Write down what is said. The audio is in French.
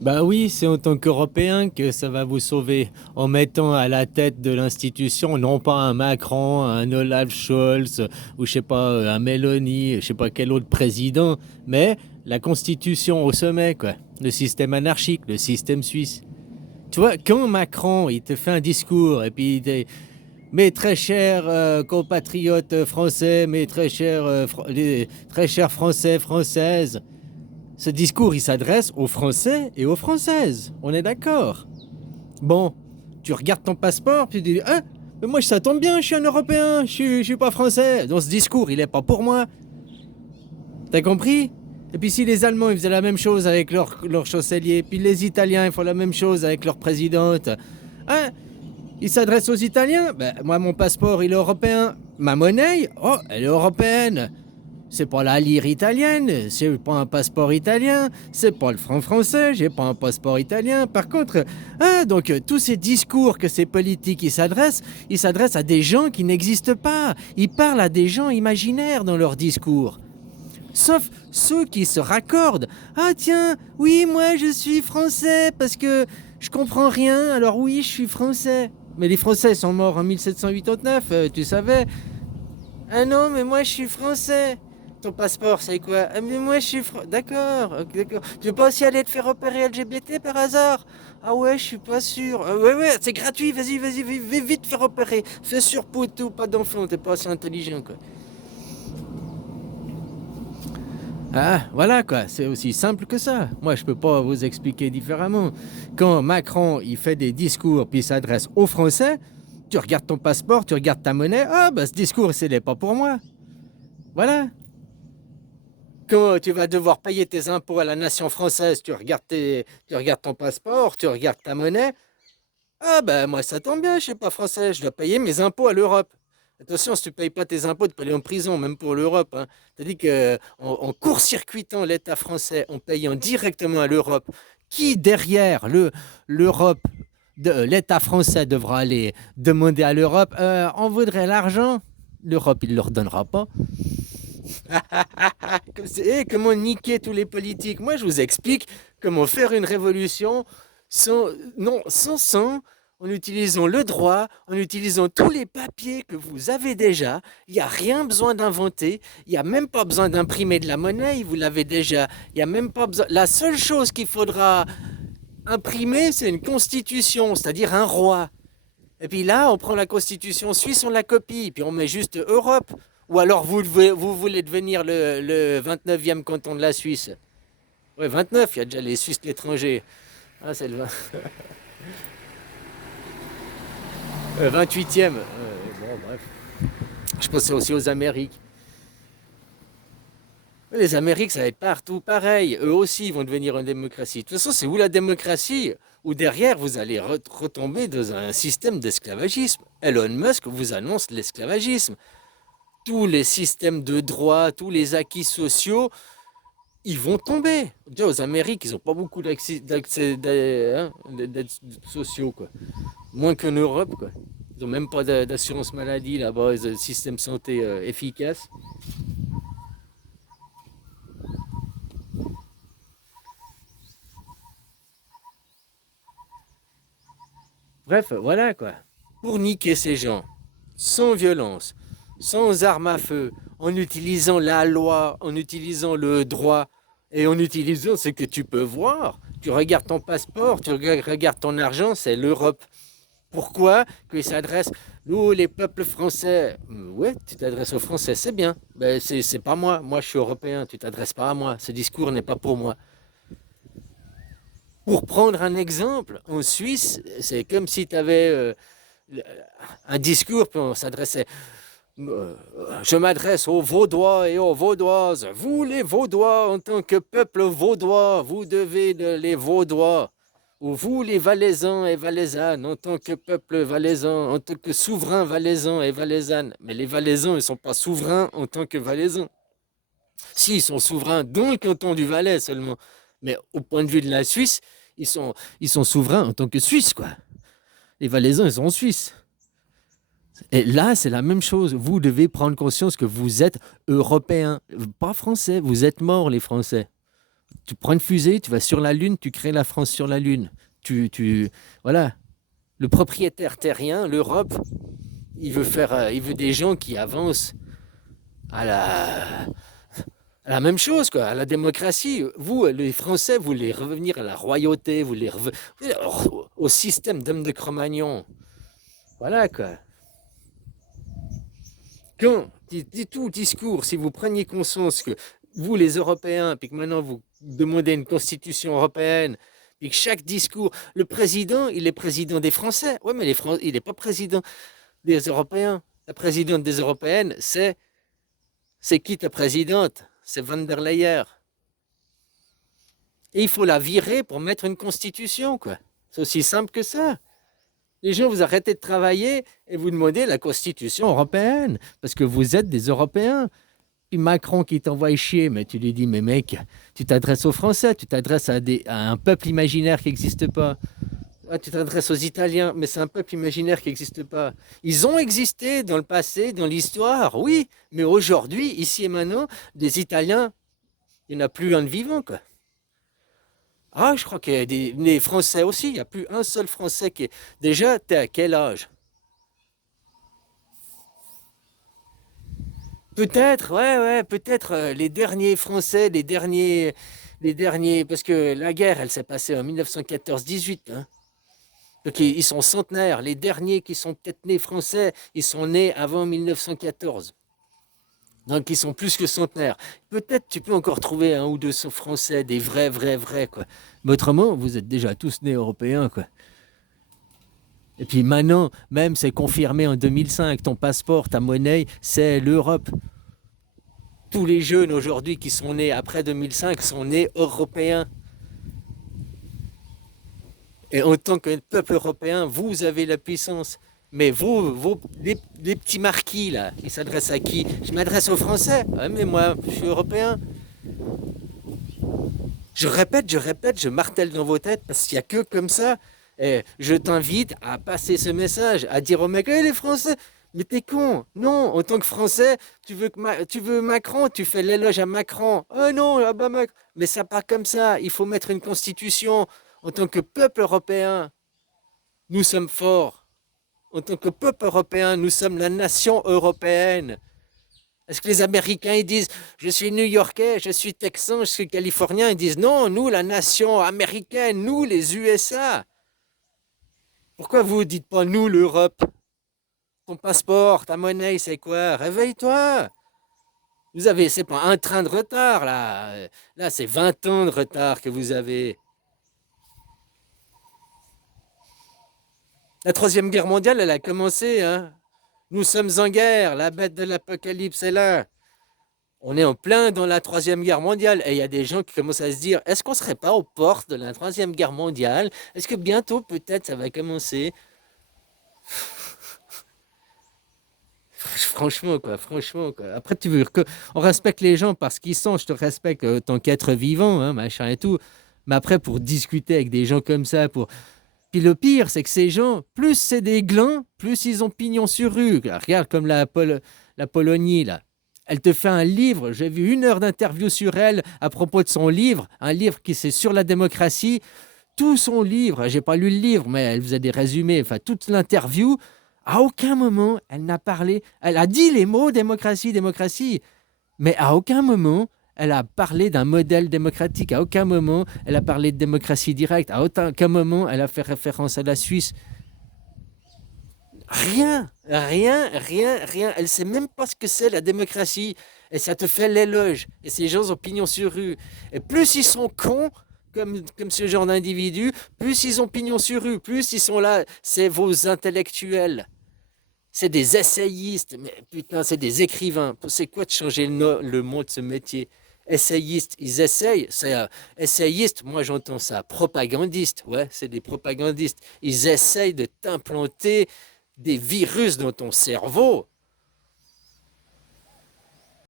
Bah oui, c'est en tant qu'Européen que ça va vous sauver, en mettant à la tête de l'institution non pas un Macron, un Olaf Scholz, ou je sais pas, un Meloni, je sais pas quel autre président, mais la Constitution au sommet, quoi. Le système anarchique, le système suisse. Tu vois, quand Macron, il te fait un discours, et puis il dit, mes très chers compatriotes français, mes très chers, très chers Français, Françaises, ce discours, il s'adresse aux Français et aux Françaises. On est d'accord. Bon, tu regardes ton passeport, puis tu dis, ah, mais moi ça tombe bien, je suis un Européen, je suis pas français. Donc ce discours, il est pas pour moi. T'as compris? Et puis si les Allemands, ils faisaient la même chose avec leur chancelier, puis les Italiens, ils font la même chose avec leur présidente. Hein? Ils s'adressent aux Italiens. Ben, moi, mon passeport, il est européen. Ma monnaie, oh, elle est européenne. C'est pas la lire italienne, c'est pas un passeport italien, c'est pas le franc français, j'ai pas un passeport italien. Par contre, hein, donc tous ces discours que ces politiques ils s'adressent à des gens qui n'existent pas. Ils parlent à des gens imaginaires dans leurs discours. Sauf ceux qui se raccordent. Ah tiens, oui, moi je suis français parce que je comprends rien, alors oui, je suis français. Mais les Français sont morts en 1789, tu savais. Ah non, mais moi je suis français. Ton passeport, c'est quoi? Ah, mais moi je suis d'accord, ok, d'accord. Tu veux pas aussi aller te faire opérer LGBT par hasard? Ah ouais, je suis pas sûr. Ah ouais, ouais, c'est gratuit, vas-y, vas-y, vite faire opérer. Fais sur tout, pas d'enfant, t'es pas assez intelligent, quoi. Ah, voilà quoi, c'est aussi simple que ça. Moi, je peux pas vous expliquer différemment. Quand Macron, il fait des discours puis il s'adresse aux Français, tu regardes ton passeport, tu regardes ta monnaie, ah bah ce discours, ce n'est pas pour moi. Voilà. Quand tu vas devoir payer tes impôts à la nation française, tu regardes ton passeport, tu regardes ta monnaie. Ah ben moi ça tombe bien, je suis pas français, je dois payer mes impôts à l'Europe. Attention, si tu payes pas tes impôts, tu peux aller en prison, même pour l'Europe. Hein. C'est-à-dire qu'en court-circuitant l'État français, en payant directement à l'Europe, qui derrière l'Europe, l'État français devra aller demander à l'Europe, on voudrait l'argent, l'Europe, il ne leur donnera pas. Comment niquer tous les politiques? Moi, je vous explique comment faire une révolution sans, non, sans sang, en utilisant le droit, en utilisant tous les papiers que vous avez déjà. Il n'y a rien besoin d'inventer. Il n'y a même pas besoin d'imprimer de la monnaie. Vous l'avez déjà. Il n'y a même pas besoin. La seule chose qu'il faudra imprimer, c'est une constitution, c'est-à-dire un roi. Et puis là, on prend la constitution suisse, on la copie, puis on met juste Europe. Ou alors vous voulez devenir le 29e canton de la Suisse. Ouais, 29, il y a déjà les Suisses de l'étranger. Ah, c'est le 20 28e. Bon, bref. Je pensais aussi aux Amériques. Les Amériques, ça va être partout pareil. Eux aussi, ils vont devenir une démocratie. De toute façon, c'est où la démocratie? Ou derrière, vous allez retomber dans un système d'esclavagisme. Elon Musk vous annonce l'esclavagisme. Tous les systèmes de droit, tous les acquis sociaux, ils vont tomber. Déjà, aux Amériques, ils n'ont pas beaucoup d'accès hein, d'aides sociaux, quoi. Moins qu'en Europe, quoi. Ils n'ont même pas d'assurance maladie là-bas, ils ont un système de santé efficace. Bref, voilà, quoi. Pour niquer ces gens, sans violence, sans armes à feu, en utilisant la loi, en utilisant le droit et en utilisant ce que tu peux voir. Tu regardes ton passeport, tu regardes ton argent, c'est l'Europe. Pourquoi qu'il s'adresse, nous les peuples français? Ouais, tu t'adresses aux Français, c'est bien. Ben, c'est pas moi. Moi, je suis européen, tu t'adresses pas à moi. Ce discours n'est pas pour moi. Pour prendre un exemple, en Suisse, c'est comme si tu avais un discours, puis on s'adressait. euh, je m'adresse aux Vaudois et aux Vaudoises. Vous, les Vaudois, en tant que peuple vaudois, vous devez les Vaudois. Ou vous, les Valaisans et Valaisannes, en tant que peuple valaisan, en tant que souverain valaisan et valaisanne. Mais les Valaisans, ils ne sont pas souverains en tant que Valaisans. Si, ils sont souverains dans le canton du Valais seulement. Mais au point de vue de la Suisse, ils sont souverains en tant que Suisses, quoi. Les Valaisans, ils sont en Suisse. Et là, c'est la même chose. Vous devez prendre conscience que vous êtes européens, pas français. Vous êtes morts, les Français. Tu prends une fusée, tu vas sur la Lune, tu crées la France sur la Lune. Voilà. Le propriétaire terrien, l'Europe, il veut des gens qui avancent à la même chose, quoi, à la démocratie. Vous, les Français, vous voulez revenir à la royauté, au système d'homme de Cro-Magnon. Voilà, quoi. Quand, dit tout le discours, si vous preniez conscience que vous, les Européens, puis que maintenant vous demandez une constitution européenne, puis que chaque discours, le président, il est président des Français. Oui, mais il n'est pas président des Européens. La présidente des Européennes, c'est qui ta présidente? C'est Van der Leyen. Et il faut la virer pour mettre une constitution, quoi. C'est aussi simple que ça. Les gens, vous arrêtez de travailler et vous demandez la constitution européenne, parce que vous êtes des Européens. Puis Macron qui t'envoie chier, mais tu lui dis, mais mec, tu t'adresses aux Français, tu t'adresses à un peuple imaginaire qui n'existe pas. Ah, tu t'adresses aux Italiens, mais c'est un peuple imaginaire qui n'existe pas. Ils ont existé dans le passé, dans l'histoire, oui, mais aujourd'hui, ici et maintenant, des Italiens, il n'y en a plus un de vivant, quoi. Ah, je crois qu'il y a des Français aussi, il n'y a plus un seul Français qui est... Déjà, t'es à quel âge? Peut-être, ouais, ouais, peut-être les derniers Français, les derniers, parce que la guerre, elle s'est passée en 1914-18, hein. Donc ils sont centenaires. Les derniers qui sont peut-être nés français, ils sont nés avant 1914. Donc ils sont plus que centenaires. Peut-être tu peux encore trouver un ou deux français, des vrais, vrais, vrais, quoi. Mais autrement, vous êtes déjà tous nés européens, quoi. Et puis maintenant, même c'est confirmé en 2005, ton passeport, ta monnaie, c'est l'Europe. Tous les jeunes aujourd'hui qui sont nés après 2005 sont nés européens. Et en tant que peuple européen, vous avez la puissance. Mais les petits marquis, là, ils s'adressent à qui? Je m'adresse aux Français. Ouais, mais moi, je suis européen. Je répète, je martèle dans vos têtes parce qu'il n'y a que comme ça. Et je t'invite à passer ce message, à dire aux mecs, hey, les Français, mais t'es con. Non, en tant que Français, tu veux Macron, tu fais l'éloge à Macron. Oh non, là-bas, Macron. Mais ça part comme ça. Il faut mettre une constitution. En tant que peuple européen, nous sommes forts. En tant que peuple européen, nous sommes la nation européenne. Est-ce que les Américains, ils disent, je suis New-Yorkais, je suis Texan, je suis Californien, ils disent, non, nous, la nation américaine, nous, les USA. Pourquoi vous ne dites pas, nous, l'Europe? Ton passeport, ta monnaie, c'est quoi? Réveille-toi. Vous avez, c'est pas un train de retard, là. Là, c'est 20 ans de retard que vous avez. La Troisième Guerre mondiale, elle a commencé, hein. Nous sommes en guerre, la bête de l'apocalypse est là. On est en plein dans la Troisième Guerre mondiale et il y a des gens qui commencent à se dire, est-ce qu'on ne serait pas aux portes de la Troisième Guerre mondiale? Est-ce que bientôt, peut-être, ça va commencer? Franchement, quoi, franchement, quoi. Après, tu veux que on respecte les gens parce qu'ils sont, je te respecte tant qu'être vivant, hein, machin et tout. Mais après, pour discuter avec des gens comme ça, puis le pire, c'est que ces gens, plus c'est des glands, plus ils ont pignon sur rue. Regarde comme la Polonie, là. Elle te fait un livre, j'ai vu 1 heure d'interview sur elle à propos de son livre, un livre qui c'est sur la démocratie. Tout son livre, j'ai pas lu le livre, mais elle faisait des résumés, enfin toute l'interview, à aucun moment elle n'a parlé, elle a dit les mots démocratie, démocratie, mais à aucun moment elle a parlé d'un modèle démocratique, à aucun moment elle a parlé de démocratie directe, à aucun moment elle a fait référence à la Suisse. Rien, rien, rien, rien. Elle sait même pas ce que c'est la démocratie. Et ça te fait l'éloge. Et ces gens ont pignon sur rue. Et plus ils sont cons, comme ce genre d'individus, plus ils ont pignon sur rue, plus ils sont là. C'est vos intellectuels. C'est des essayistes. Mais putain, c'est des écrivains. C'est quoi de changer le mot de ce métier? Essayistes, ils essayent. C'est essayiste, moi j'entends ça. Propagandiste, ouais, c'est des propagandistes. Ils essayent de t'implanter des virus dans ton cerveau.